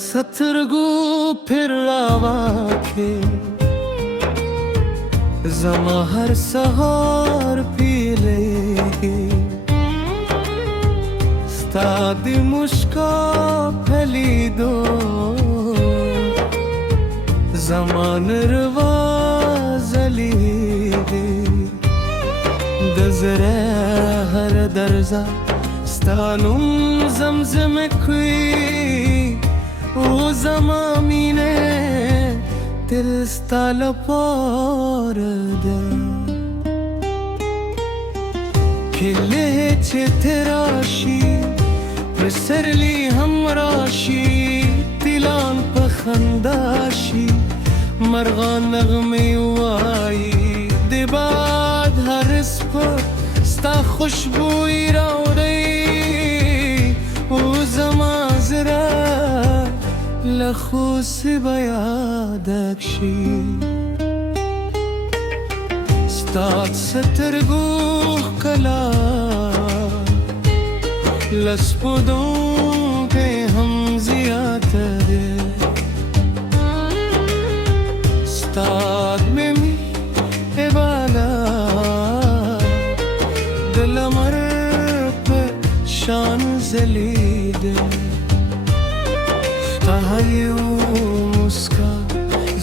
سترگو پر راواکه زما هر سهار پیلegi ستا د مشکا پلیدو زما نروا زلیږي د زړه هر درزه ستا نوم زمزمه کوي او زما مینه تل ستا لپاره ده کله چې ته راشي پسرلی هم راشي دلان په خندا شي مرغان نغمې وایي د باد هر سپک ستا خوشبویي راوړي او زما زړه له خوسې به یادک شي ستا د سترګو ښکلا له سپودو کې هم زیاته ده ستا د مینې عباله د لمر په شان ځلېده ستا هر یو مسکا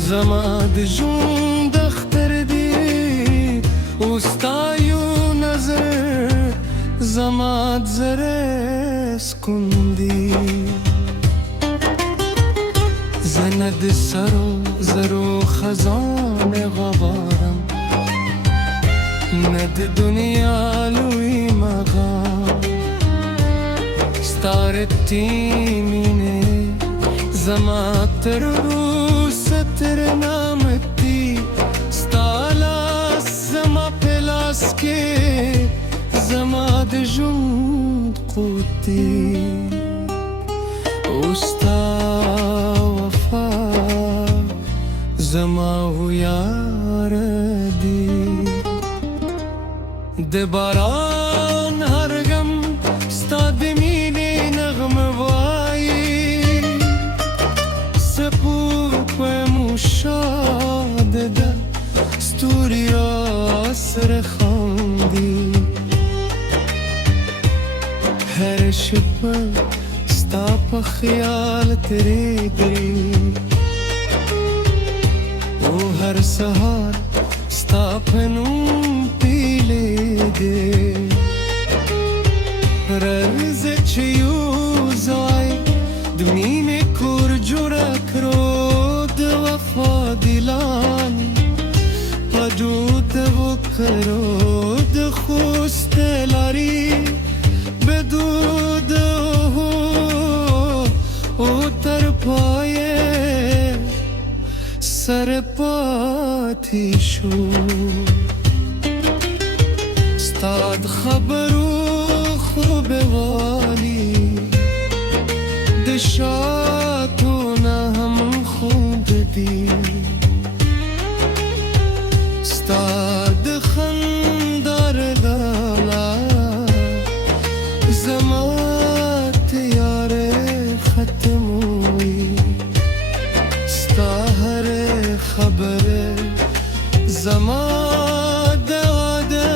زما د ژوند اختر دی او ستا یو نظر زما د زړه سکون دی زه نه د سرو زرو خزانې غواړم نه د دنیا لوی مقام ستا ربطي مینې زما تر اوسه تر نامتي ستا لاس زما په لاس کې زما د ژوند قوت دی او ستا وفا زما هویار دی د باران هر غم ستا د مینې نغمه وایي سپوږ په مشاهده ده ستوري راسره خاندي هر شپه ستا په خیال تېرېږي او هر سهار ستا په نوم پیلېږي راځه چې یو ځای د مینې کور جوړه کړو د وفا دلان په جوته وکړو د خوست لارې بدود او تر پایه سر پاتې شو ستا د خبرو خوبوالی د شاتو نه هم خوب دی ستا د خندا رډاله زما تیارې ختموي ستا هر خبره زما د واده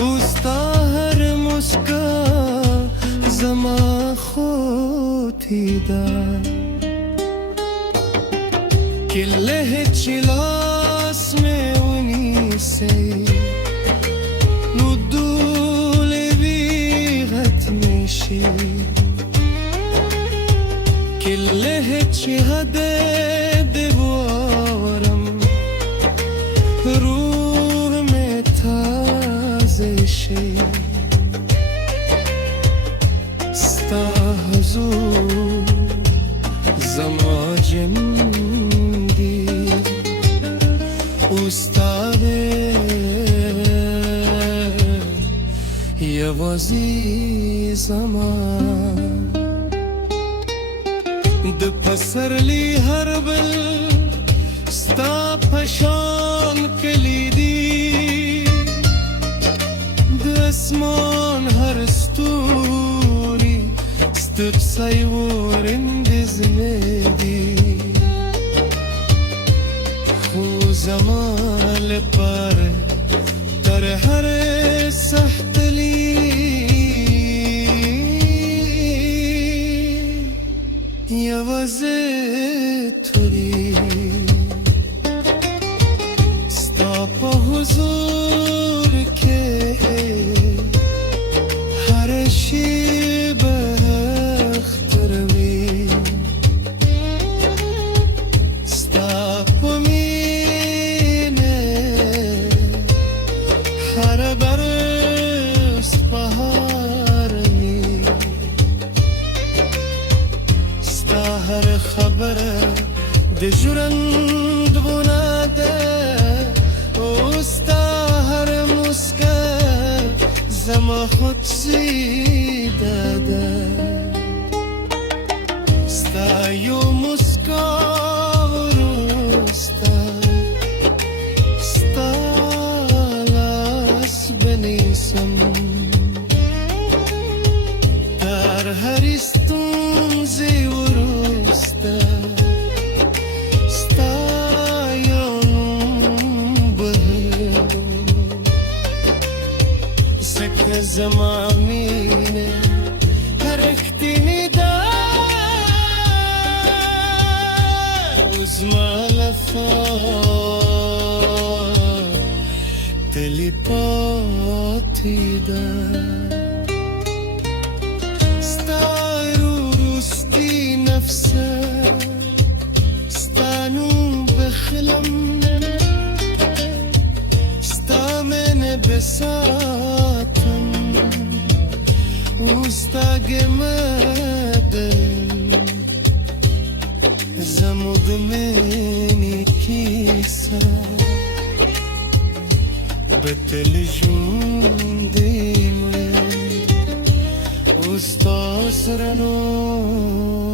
او ستا هر مسکا زما خوتي ده کله چې لاس مې ونیسي نو کله چې هده د بوارم روح مې تازه شي ستا حضور زما جن دی او ستا یوازې زما د پسرلی هر بل ستا پشان کلیدی د اسمان هر ستوری ستپ سایورندز زمان لپاره در هر سختلی یوازې توری ستا په حضور کې هر شی بختر وي ستا په مینه هر برس بهار وي ستا هر خبره د ژوند بنا ده او ستا هر مسکا زما خودسیده ده ستا یو مسکا وروسته ستا لاس بنیسم در هرې ستونزې وروسته ستا یو نوم بهلو ځکه زما مینه رښتینې ده او زما لپاره تلې پاتې ده ستا وروستي نفسه ستا نوم بخلم ستا مینه بساتم او ستا ګمدل زموږ مینې کیسه به تل ژوندی او ستا سره نور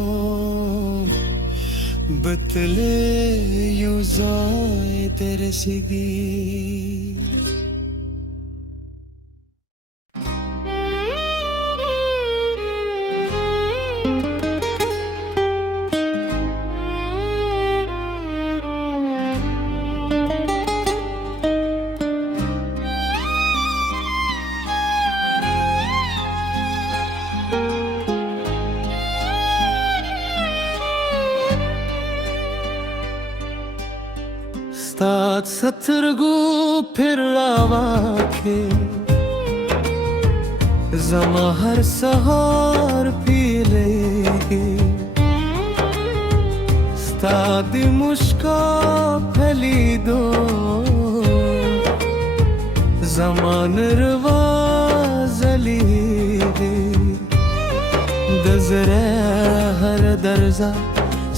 به تل یو ځای ته رسیږي ستا سترګو پر راواکې زما هر سهار پیلېږي ستا د موسکا په لیدو زما نروا ځلېږي د زړه هر درزه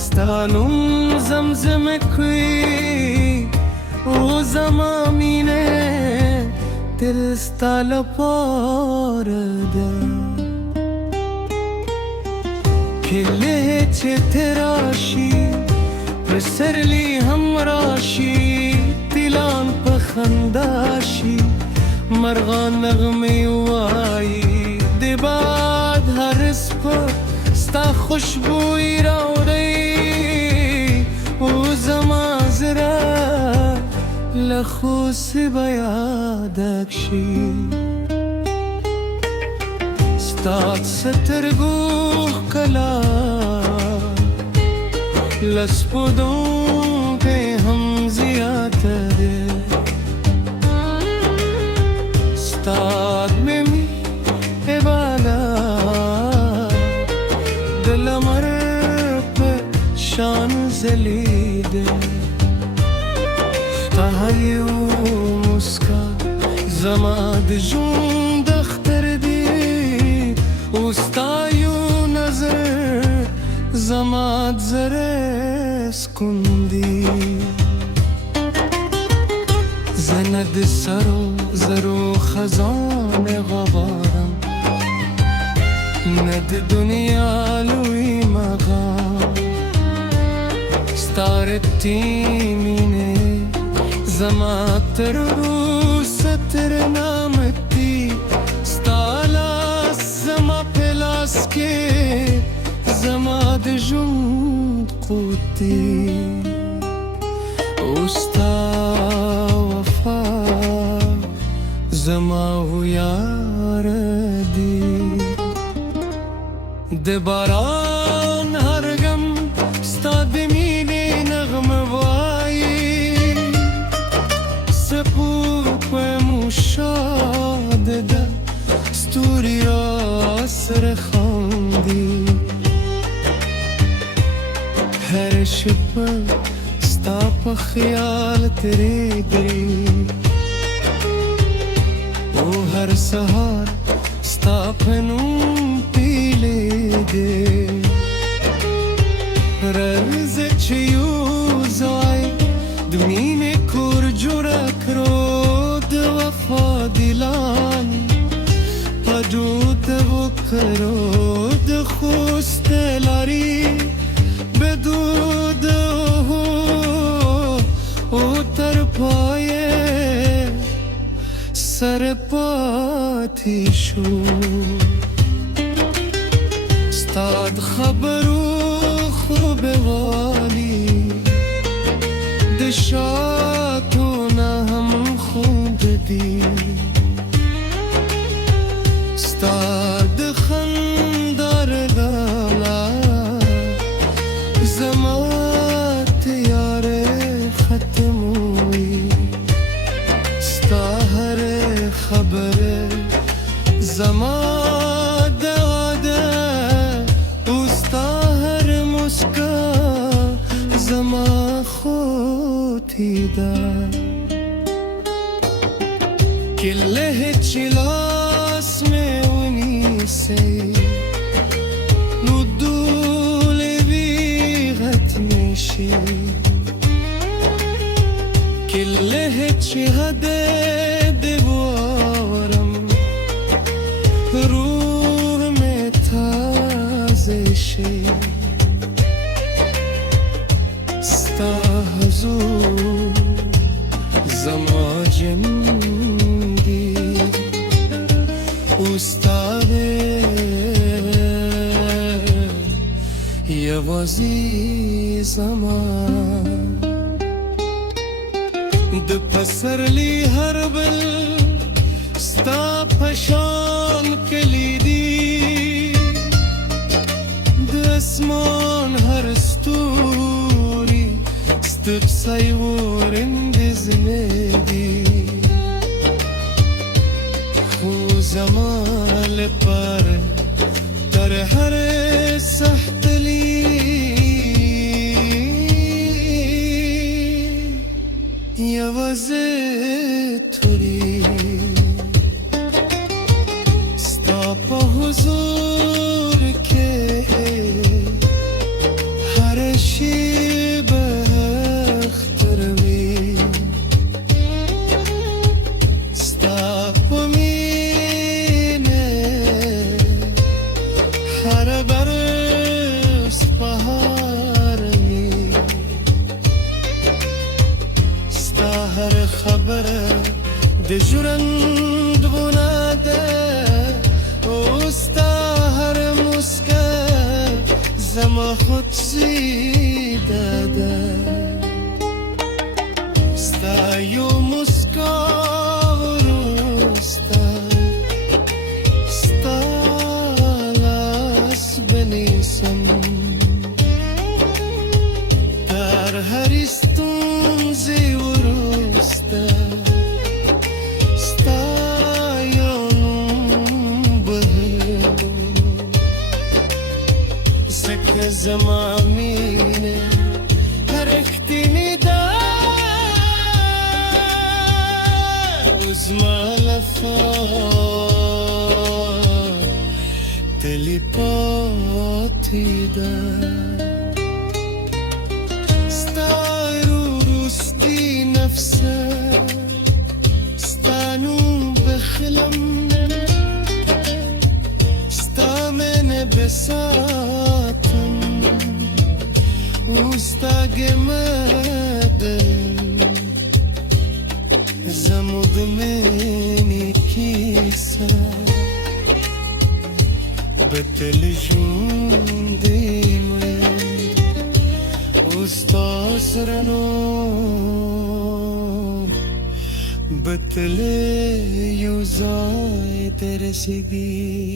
ستا نوم زمزمه کوي او زما مینه تل ستا لپاره ده کله چې ته راشي پسرلی هم راشي تیلان په خندا شي مرغان نغمې وایي د باد هر سپک ستا خوشبویي راوړي او زما زړه له خوسې به یادک شي ستا سترګو ښکلا له سپودو پې هم زیاته ده ستا د مینې بالا د لمر په شان ځلېده یو مسکا زما د ژوند اختر دی او ستا یو نظر زما د زړه سکون دی زه نه د سرو زرو خزانې غواړم نه د دنیا لوی مقام ستا ربطي مینې زما تر روسه تر نامتي ستا لاس زما په لاس کې زما د ژوند قوت دی او ستا زما و یار دی د باران هرگم ستا د مینې نغمه وایي سپوږمۍ مو شاده ده ستوري را سره خاندي هر شپه ستا په خیال تېرېږي او هر سهار ستا په نوم پیلېږي راځه چې یو ځای د مینې کور جوړه کړو د وفا دلان په دود وکړو د خوست لارې بدود او تر پایه سر پاتې شو ستا د خبرو خوبوالی د شاتو نه هم خوب دی ستا د خندا رډاله زما تیارې ختموي ستا هر خبره زما د واده او ستا هر مسکا زما خوتی ده کله چې لاس مې ونیسئ نو دولې وي ختمې شي کله چې هدې دې واورم روح مې تازه شي ستا حضور زما جن دی او ستا دی یوازې زما د پسرلی هر بل ستا په شان کلی دی د اسمان هر ستوري ستپسۍ ورندزنې دي خو زما لپاره تر هر سختلی یوازې توری ستا په حضور کې هر شی بختر وي ستا په مینه هر برس بهار وي ستا هر خبره د ژوند بونه ده او ستا هر مسکا زما خودسیده ده ستا یو مسکا وروسته ستا لاس بنیسم تر هرې ستونزې وروسته ستا یو نوم بهر ځکه زما مینه رښتینې ده او زما لپاره تلې پاتې ده ستا وروستي نفسه ستا نوم بخلم ستا منه بساتم او ستا گمدن زمود منی کیسه بتل ژوندې مې او ستا سره نور بتلي يوزاي ترسبي